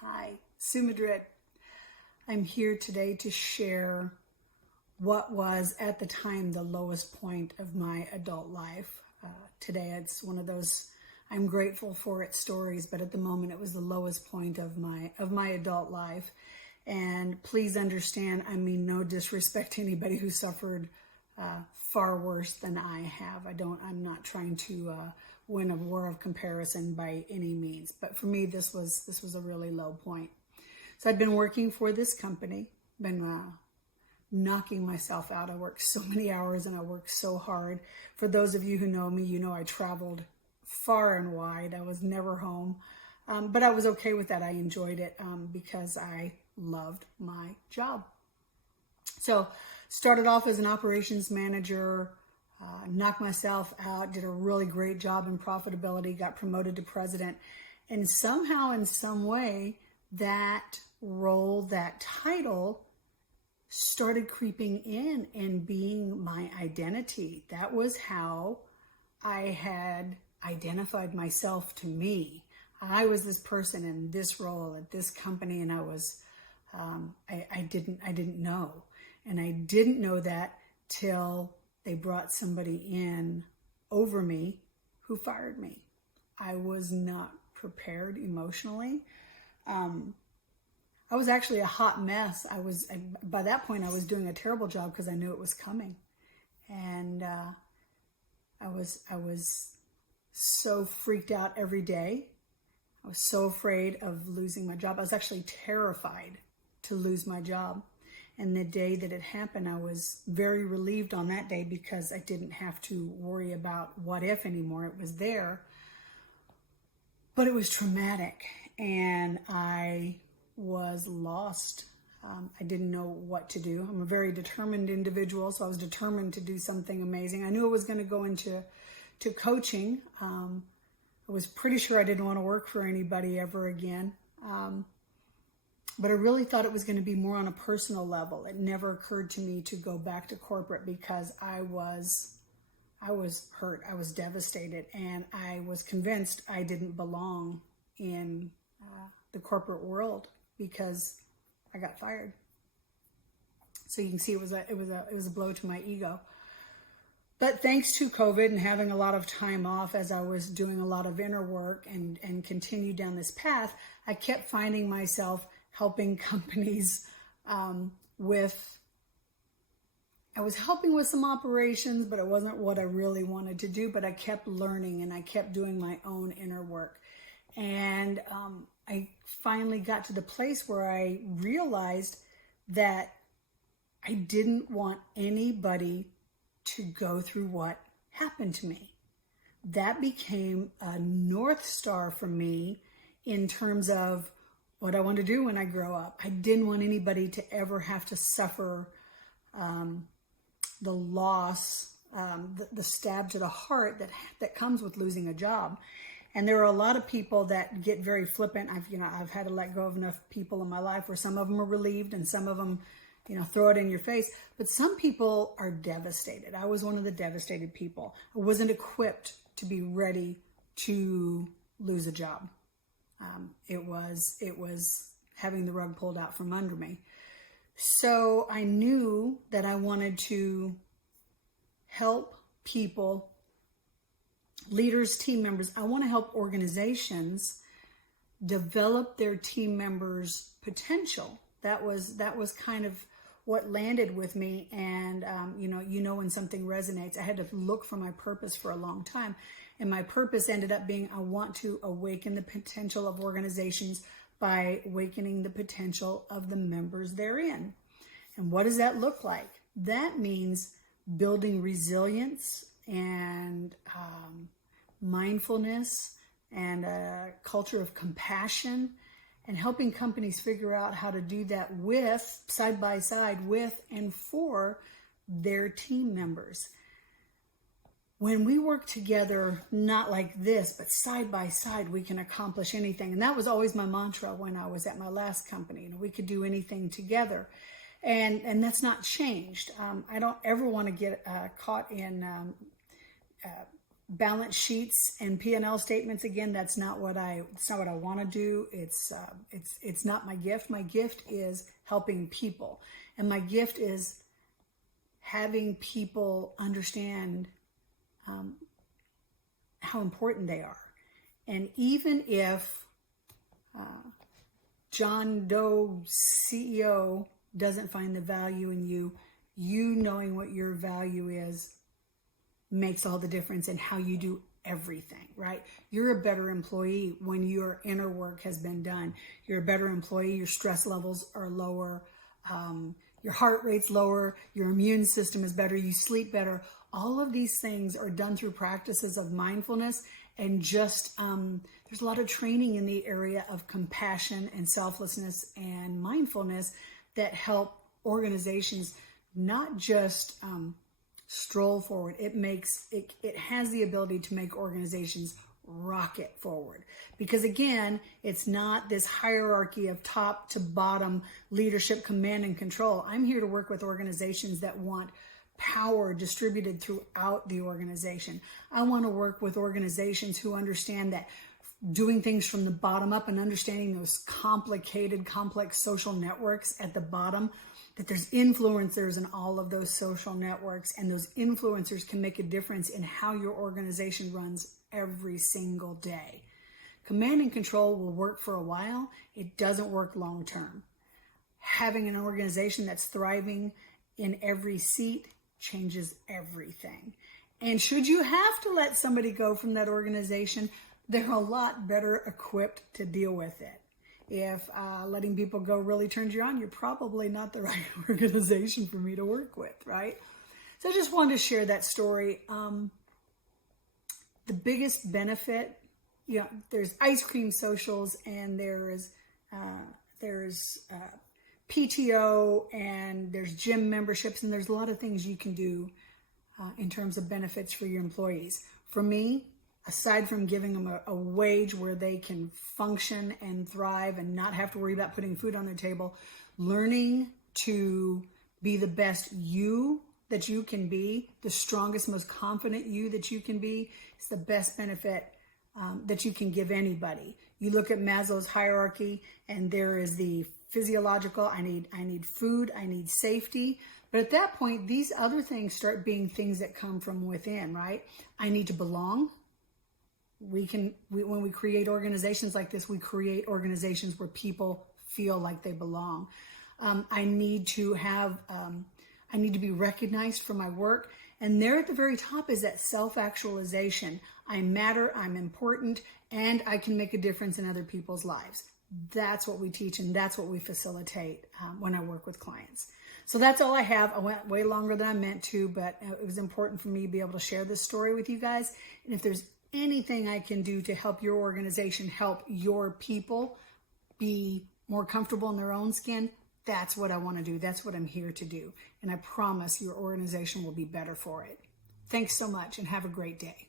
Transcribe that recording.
Hi, Sue Madrid. I'm here today to share what was at the time the lowest point of my adult life. Today it's one of those, I'm grateful for its stories, but at the moment it was the lowest point of my adult life. And please understand, I mean no disrespect to anybody who suffered far worse than I have. I'm not trying to win a war of comparison by any means, but for me this was a really low point. So I'd been working for this company, been knocking myself out. I worked so many hours and I worked so hard. For those of you who know me, you know I traveled far and wide. I was never home, but I was okay with that. I enjoyed it because I loved my job. So started off as an operations manager, knocked myself out, did a really great job in profitability, got promoted to president, and somehow in some way that role, that title started creeping in and being my identity. That was how I had identified myself to me. I was this person in this role at this company, and I was I didn't know. And I didn't know that till they brought somebody in over me who fired me. I was not prepared emotionally. I was actually a hot mess. By that point, I was doing a terrible job because I knew it was coming. And I was so freaked out every day. I was so afraid of losing my job. I was actually terrified to lose my job. And the day that it happened, I was very relieved on that day because I didn't have to worry about what if anymore. It was there. But it was traumatic and I was lost. I didn't know what to do. I'm a very determined individual, so I was determined to do something amazing. I knew I was going to go into coaching. I was pretty sure I didn't want to work for anybody ever again. But I really thought it was going to be more on a personal level. It never occurred to me to go back to corporate because I was hurt. I was devastated, and I was convinced I didn't belong in the corporate world because I got fired. So you can see it was a blow to my ego. But thanks to COVID and having a lot of time off as I was doing a lot of inner work and continued down this path, I kept finding myself helping companies I was helping with some operations, but it wasn't what I really wanted to do. But I kept learning and I kept doing my own inner work. And I finally got to the place where I realized that I didn't want anybody to go through what happened to me. That became a North Star for me in terms of what I want to do when I grow up. I didn't want anybody to ever have to suffer the loss, the stab to the heart that comes with losing a job. And there are a lot of people that get very flippant. I've had to let go of enough people in my life where some of them are relieved and some of them, throw it in your face. But some people are devastated. I was one of the devastated people. I wasn't equipped to be ready to lose a job. It was having the rug pulled out from under me. So I knew that I wanted to help people, leaders, team members. I want to help organizations develop their team members' potential. That was kind of what landed with me. And, when something resonates, I had to look for my purpose for a long time. And my purpose ended up being, I want to awaken the potential of organizations by awakening the potential of the members therein. And what does that look like? That means building resilience and mindfulness and a culture of compassion, and helping companies figure out how to do that with, side by side with and for their team members. When we work together, not like this, but side by side, we can accomplish anything. And that was always my mantra when I was at my last company. We could do anything together. And that's not changed. I don't ever want to get caught in balance sheets and P&L statements. Again, that's not what I want to do. It's not my gift. My gift is helping people. And my gift is having people understand how important they are. And even if John Doe CEO doesn't find the value in you, you knowing what your value is makes all the difference in how you do everything, right? You're a better employee when your inner work has been done. You're a better employee. Your stress levels are lower. Your heart rate's lower. Your immune system is better. You sleep better. All of these things are done through practices of mindfulness and just, there's a lot of training in the area of compassion and selflessness and mindfulness that help organizations not just stroll forward. It has the ability to make organizations rocket forward, because again, it's not this hierarchy of top to bottom leadership, command and control. I'm here to work with organizations that want power distributed throughout the organization. I want to work with organizations who understand that doing things from the bottom up and understanding those complicated, complex social networks at the bottom, that there's influencers in all of those social networks, and those influencers can make a difference in how your organization runs every single day. Command and control will work for a while. It doesn't work long term. Having an organization that's thriving in every seat changes everything. And should you have to let somebody go from that organization, they're a lot better equipped to deal with it. If letting people go really turns you on, you're probably not the right organization for me to work with, right? So I just wanted to share that story. The biggest benefit, there's ice cream socials, and there's PTO, and there's gym memberships, and there's a lot of things you can do in terms of benefits for your employees. For me, aside from giving them a wage where they can function and thrive and not have to worry about putting food on their table, learning to be the best you that you can be, the strongest, most confident you that you can be, is the best benefit that you can give anybody. You look at Maslow's hierarchy, and there is the physiological, I need food, I need safety. But at that point, these other things start being things that come from within, right? I need to belong. When we create organizations like this, we create organizations where people feel like they belong. I need to be recognized for my work. And there at the very top is that self-actualization. I matter, I'm important, and I can make a difference in other people's lives. That's what we teach, and that's what we facilitate when I work with clients. So that's all I have. I went way longer than I meant to, but it was important for me to be able to share this story with you guys. And if there's anything I can do to help your organization, help your people be more comfortable in their own skin, that's what I want to do. That's what I'm here to do. And I promise your organization will be better for it. Thanks so much, and have a great day.